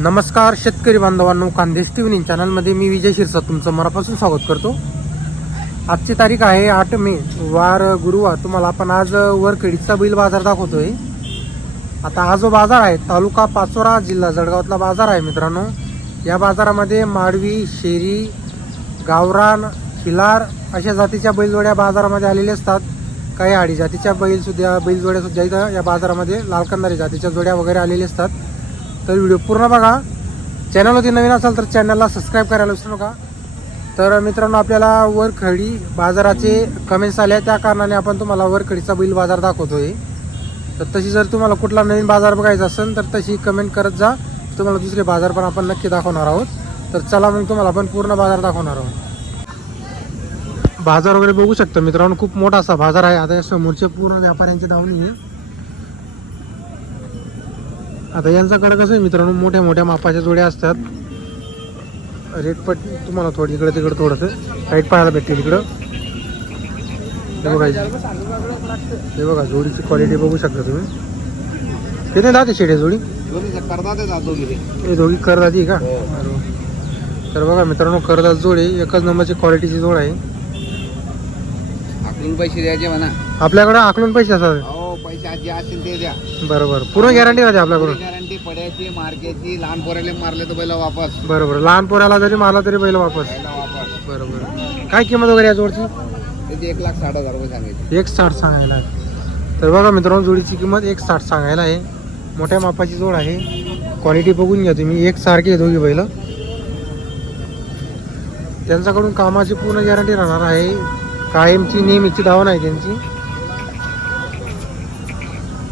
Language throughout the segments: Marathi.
नमस्कार शेतकरी बांधवांनो खानदेश टी व्ही चॅनलमध्ये मी विजय शिरसा तुमचं मनापासून स्वागत करतो. आजची तारीख आहे आठ मे वार गुरुवार. तुम्हाला आपण आज वरखेडीचा बैल बाजार दाखवतोय. आता हा जो बाजार आहे तालुका पाचोरा जिल्हा जळगावातला बाजार आहे मित्रांनो. या बाजारामध्ये माडवी शेरी गावरान खिलार अशा जातीच्या बैलजोड्या बाजारामध्ये आलेल्या असतात. काही आडी जातीच्या बैलसुद्धा बैलजोड्यासुद्धा इथं या बाजारामध्ये लालकंदारी जातीच्या जोड्या वगैरे आलेल्या असतात. तर व्हिडिओ पूर्ण बघा. चॅनलवरती नवीन असाल तर चॅनलला सबस्क्राईब करायला विसरू नका. तर मित्रांनो आपल्याला वरखडी बाजाराचे कमेंट्स आले त्या कारणाने आपण तुम्हाला वरखडीचा बैल बाजार दाखवतोय. तर तशी जर तुम्हाला कुठला नवीन बाजार बघायचा असेल तर तशी कमेंट करत जा. तुम्हाला दुसरे बाजार पण आपण नक्की दाखवणार आहोत. तर चला मग तुम्हाला आपण पूर्ण बाजार दाखवणार आहोत. बाजार वगैरे बघू शकता मित्रांनो खूप मोठा असा बाजार आहे. आता समोरचे पूर्ण व्यापाऱ्यांची धावणी आहे आता यांच्याकडे कसं आहे मित्रांनो मोठ्या मोठ्या मापाच्या जोड्या असतात. रेट पट तुम्हाला थोडी इकडे तिकडे थोडंसं साईड पाहायला भेटते इकडं. हे बघा हे बघा जोडीची क्वालिटी बघू शकता तुम्ही. दाते शेड आहे जोडी? हे दोघी करदाती का? अरे वा. तर बघा मित्रांनो करदात जोड आहे एकच नंबरची क्वालिटीची जोड आहे. आकलून पैसे द्यायचे म्हणा. आपल्याकडे आकलून पैसे असतात. पैसे जे असतील ते द्या. बरोबर. पूर्ण गॅरंटी राहते आपल्याकडून. गॅरंटी पड्याची मार्केटची लहान पोराले मारले तर पहिला वापस. बरोबर. लहान पोराला जरी मारला तरी बैल वापस. वापस. बरोबर. काय किंमत वगैरे या जोडची? त्याचे एक लाख साठ हजार रुपये सांगायचे. एक साठ सांगायला आहे. तर बघा मित्रांनो जोडीची किंमत एक साठ सांगायला आहे. मोठ्या मापाची जोड आहे. क्वालिटी बघून घ्या तुम्ही. एक सारखी आहे दोघी बैल. त्यांच्याकडून कामाची पूर्ण गॅरंटी राहणार आहे. कायमची नेहमीची धावण आहे त्यांची.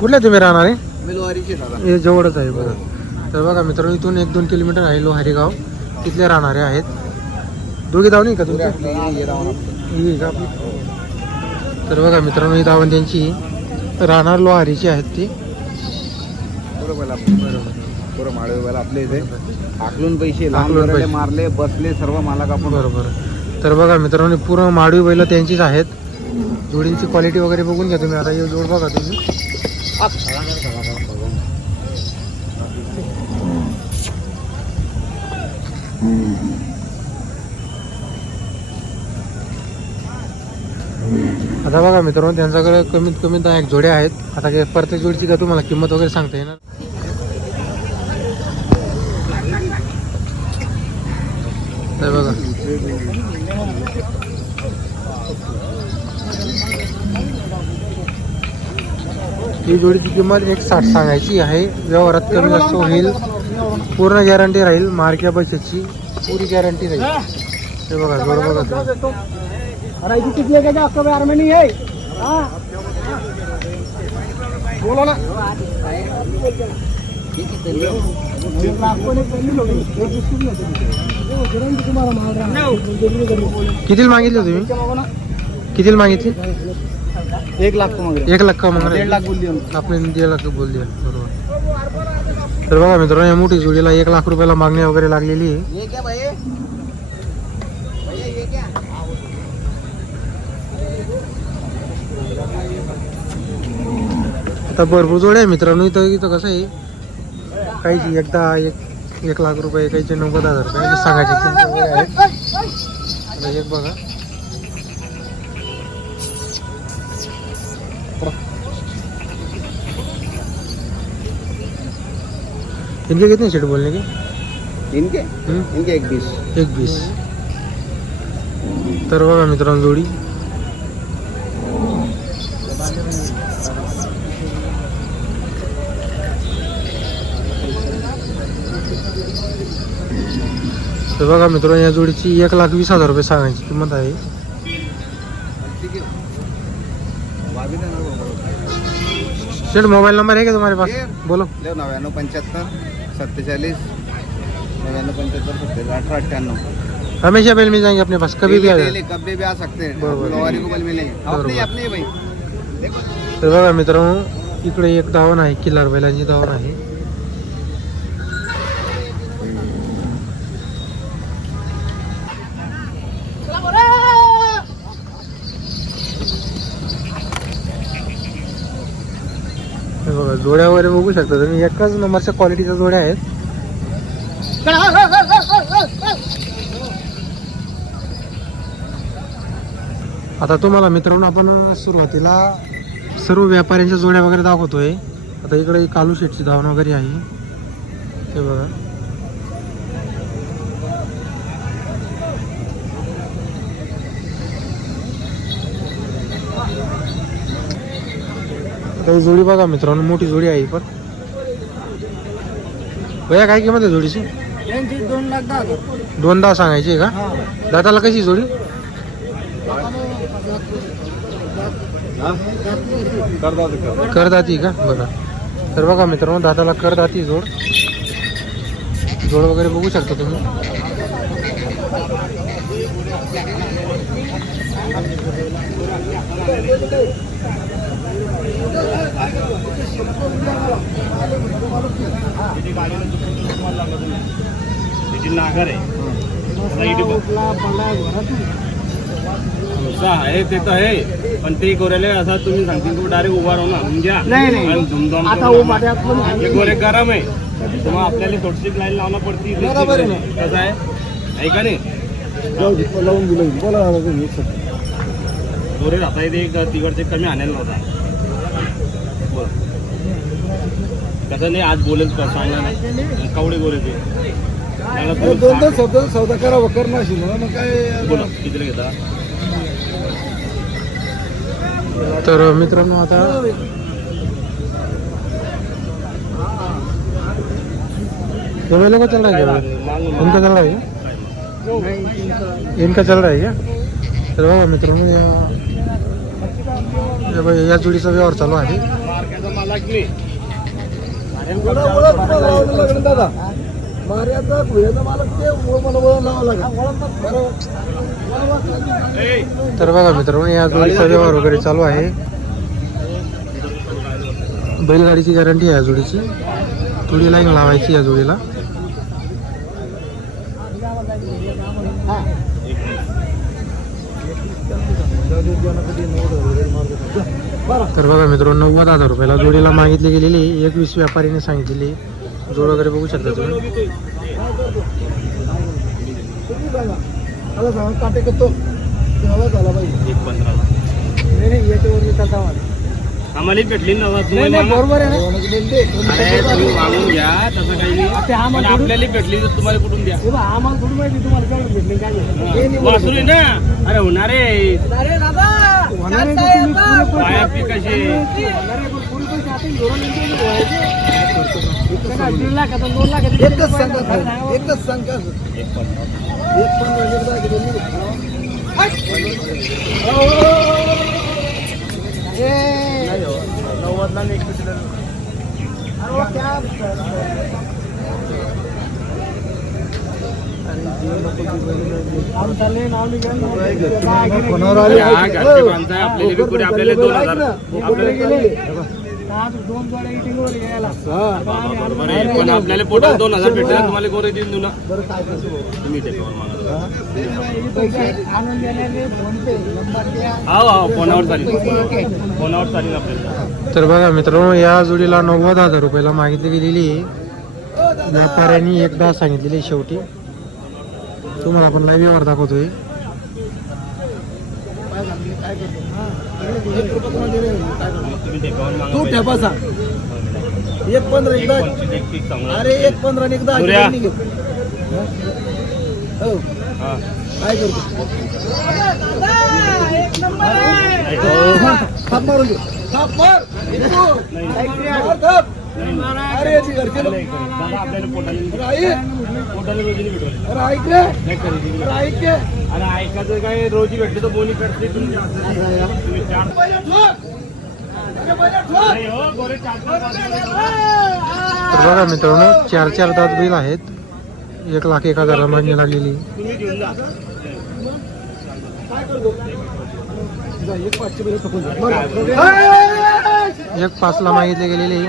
कुठल्या तुम्ही राहणार? आहे मी लोहारीचे दादा हे जवळच आहे बघा तर बघा मित्रांनो इथून एक दोन किलोमीटर आहे लोहारी गाव तिथले राहणारे आहेत. दोघी धावणी का तुमच्या ही आहे का आपली? तर बघा मित्रांनो ही धावण त्यांची राहणार लोहारीची आहेत ती. बरोबर बरोबर बरोबर. माळे बैल आपले इथे. आकलून पैसे लहान आकलून पोराले पैसे. मारले बसले सर्व मालक आपण. बरोबर. तर बघा मित्रांनो पूर्ण माडवी बैल त्यांचीच आहेत. जोडींची क्वालिटी वगैरे बघून घ्या तुम्ही. आता हे जोड बघा तुम्ही. आता बघा मित्रांनो त्यांच्याकडे कमीत कमी दहा एक जोड्या आहेत. आता काय प्रत्येक जोडीची का तुम्हाला किंमत वगैरे सांगता येणार? तर बघा. ही जोडीची किंमत एक साठ सांगायची आहे. व्यवहारात कमी जास्त होईल. पूर्ण गॅरंटी राहील. मार्क्या पैशाची पुरी गॅरंटी राहील. हे बघा जोड बघा किती मागितले तुम्ही? कितीला मागितली? एक लाख को मांग रहे एक लाख का मग डेढ़ लाख बोल दिया दीड लाख बोल दिया बरोबर. तर बघा मित्रांनो या मोठी जोडीला एक लाख रुपयाला मागणी वगैरे लागलेली आहे. ये क्या भाई भैया ये क्या आता भरपूर जोड्या आहे मित्रांनो इथं इथं कसं आहे? काहीची एकदा एक एक लाख रुपये काहीचे नव्वद हजार रुपये सांगायची किंमत वगैरे आहे आता एक बघा. इनके कितने सीट बोलने के? इनके? इनके एक बीस। एक बीस। तर बघा मित्रांनो जोडी। तर बघा मित्रांनो या जोडीची एक लाख वीस हजार रुपये सांगायची किंमत आहे. शेठ मोबाइल नंबर है क्या तुम्हारे पास? बोलो. ले नव्याण्णव पंच्याहत्तर सत्तेचाळीस नव्याण्णव पंच्याहत्तर सत्तेचाळीस अठारह अट्ठानवे हमेशा बेल मिल जाएंगे अपने पास कभी भी आ जाए। कभी भी आ सकते हैं। बरोबर. लोहारी को बल मिलेंगे। बरोबर. अपने अपने भाई। देखो। तर बघा मित्रांनो इकडे एक धावण आहे किल्लार बैलांची धावण आहे. जोड्या वगैरे बघू शकता तुम्ही. एकाच नंबरच्या क्वालिटीच्या जोड्या आहेत. आता तुम्हाला मित्रांनो आपण सुरुवातीला सर्व व्यापाऱ्यांच्या जोड्या वगैरे दाखवतोय. आता इकडे कालू शेटची धावण वगैरे आहे. हे बघा. आता ही जोडी बघा मित्रांनो मोठी जोडी आहे पण. भैया काय किंमत आहे जोडीची? यांची दोन लाख दहा हजार. दोन दहा सांगायची का? हा. दाताला कशी जोडी? करदाती का? बघा. तर बघा मित्रांनो दादाला करदाती जोड. जोड वगैरे बघू शकता तुम्ही. नागर आहे ते तर आहे. पण ते गोऱ्याले असा तुम्ही सांगतील तू डायरेक्ट उभा राहू ना म्हणजे हे गोरे गरम आहे. मग आपल्याला थोडीशी लाईन लावणं पडती बरोबर आहे. ना. कसं आहे? आहे का नाही? लावून दिलं. गोरे राहता येते एक तिकडचे कमी आणायला नव्हता बोल कसं नाही आज बोलेल का? सांगा नाही कवडे गोरे ते. दोन दोन. शब्द सौदा करावं करणार असेल ना मग काय बोला कितीला घेता? तर मित्रांनो आता वाले का चल रहा है चल रहा है क्या? इनका चल रहा है क्या तर बघा मित्रांनो या या जोडीचा व्यवहार चालू आहे. मार्केटचा मालक नाही दादा. मार्याचा भुयाचा मालक ते मला वळण लावावं लागेल. ए, तर बघा मित्रांनो या जोडीचा व्यवहार वगैरे चालू आहे. बैलगाडीची गॅरंटी आहे या जोडीची. थोडी लाईन लावायची या जोडीला. तर बघा मित्रांनो नव्वद हजार रुपयाला जोडीला मागितली गेलेली एकवीस व्यापारीने सांगितलेली जोड वगैरे बघू शकता तुम्ही. एक पंधराला आम्हाला भेटली ना तुम्ही नाही मागा. बरोबर आहे ना. अरे तुम्ही मागून घ्या तसं काही ते नाही आम्हाला थोडं- आपल्याला भेटली तर तुम्हाला कुठून द्या? हे बघ, आम्हाला थोडी माहिती तुम्हाला काय भेटले काय नाही. हे. नाही वासरू आहे ना? अरे होणार आहे. अरे दादा होणार आहे का तुम्ही? पुरे पैसे- पाया पी कशी होणार आहे पण पुरे पैसे आपण जोडून देतो ना भरायचे. काय दीड लाख आता दोन लाख. एकच सांगा एकच सांगा. एक पण म्हणजे काय की दोन्ही? ए, नव्वदला आणि एकवीसला. अरे वा, क्या काम चाललंय, नाव निघेल. काय गेले? फोनावर आले. या घरचे माणसं आहे, आपल्याला बी कुठे आपल्याला दोन हजार हे कुठे आपल्याला गेले? आज दोन जोड्या eating वर यायला. बरोबर आहे. पण आपल्याला पोटात दोन हजार भेटले तुम्हाला गोरे देऊन देऊ ना. बरं काय करतो तुम्ही त्याच्यावर मागा. पैसे आणून देण्याने फोन पे नंबर द्या. हो हो फोनावर चालेल. फोनावर चालेल आपल्याला. तर बघा मित्रांनो या जोडीला नव्वद हजार रुपयाला मागितली गेलेली आहे. व्यापाऱ्यांनी एकदा सांगितलेली आहे शेवटी. तुम्हाला आपण लाईव्ह व्यवहार दाखवतोय. तू. ठेपा सांग एक पंधरा एक एकदा. अरे एक पंधरा आणि एकदा. हो हा. काय करतो मारून थाप. अरे याची घरचे लोक. दादा आपल्याला पोटाला अरे ऐक पोटाला रोजी भेटवली. अरे ऐक रे. नाही खरेदी अरे ऐक रे. अरे ऐकायचं काय? रोजी भेटली तर बोली करते हो. तर बघा मित्रांनो चार चार दात बिल आहेत. एक लाख एक हजारला मागणी लागलेली! एक पाचला मागितली गेलेली.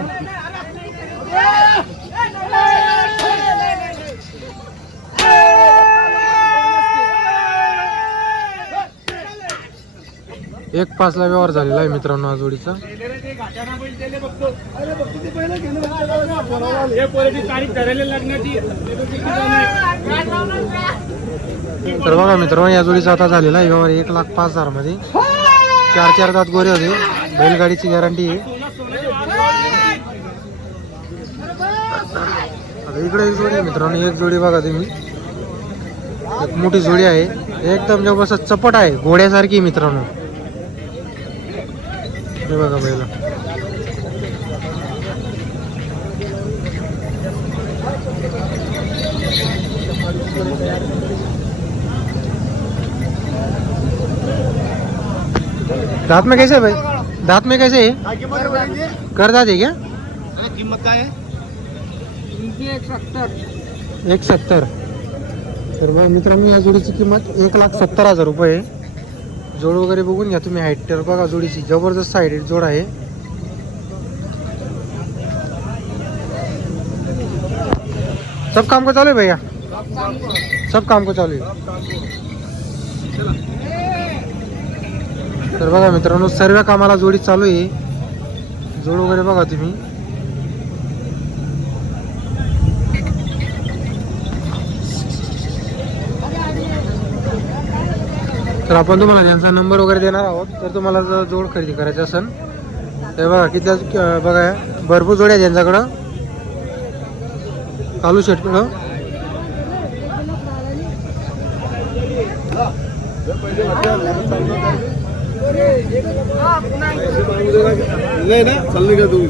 एक पाचला व्यवहार झालेला आहे मित्रांनो आज जोडीचा अरे बघ किती पहिलं गेलं बघ, बोलावं आलं. पोरीची तारीख ठरलेली लग्नाची. तर बघा मित्रांनो या जोडीचा आता झालेला आहे व्यवहार एक लाख पाच हजारमध्ये चार चार दात गोरे होते. बैलगाडीची गॅरंटी आहे. आता इकडे एक जोडी आहे मित्रांनो एक जोडी बघा तुम्ही. एक मोठी जोडी आहे. एकदम जबरदस्त चपट आहे घोड्यासारखी मित्रांनो. हे बघा बैला दांत में कैसे है भाई? दांत में कैसे है? कर दात है क्या? किंमत काय आहे तुमची एक सत्तर. एक सत्तर. तर मग मित्रांनो या जोडीची किंमत एक लाख सत्तर हजार रुपये आहे. जोड वगैरे बघून घ्या तुम्ही हाईट तर बघा जोडीची. जबरदस्त हाईट जोड आहे. सब काम को चालू है भैया? सब काम को चालू आहे? तर बघा मित्रांनो सर्व कामाला जोडी चालू आहे. जोड वगैरे बघा तुम्ही. तर आपण तुम्हाला त्यांचा नंबर वगैरे देणार आहोत. तर तुम्हाला जर जोड खरेदी करायची असेल तर बघा किती बघा भरपूर जोड्या आहेत त्यांच्याकडं. कालू शेटकडं नाही ना चालली का तू?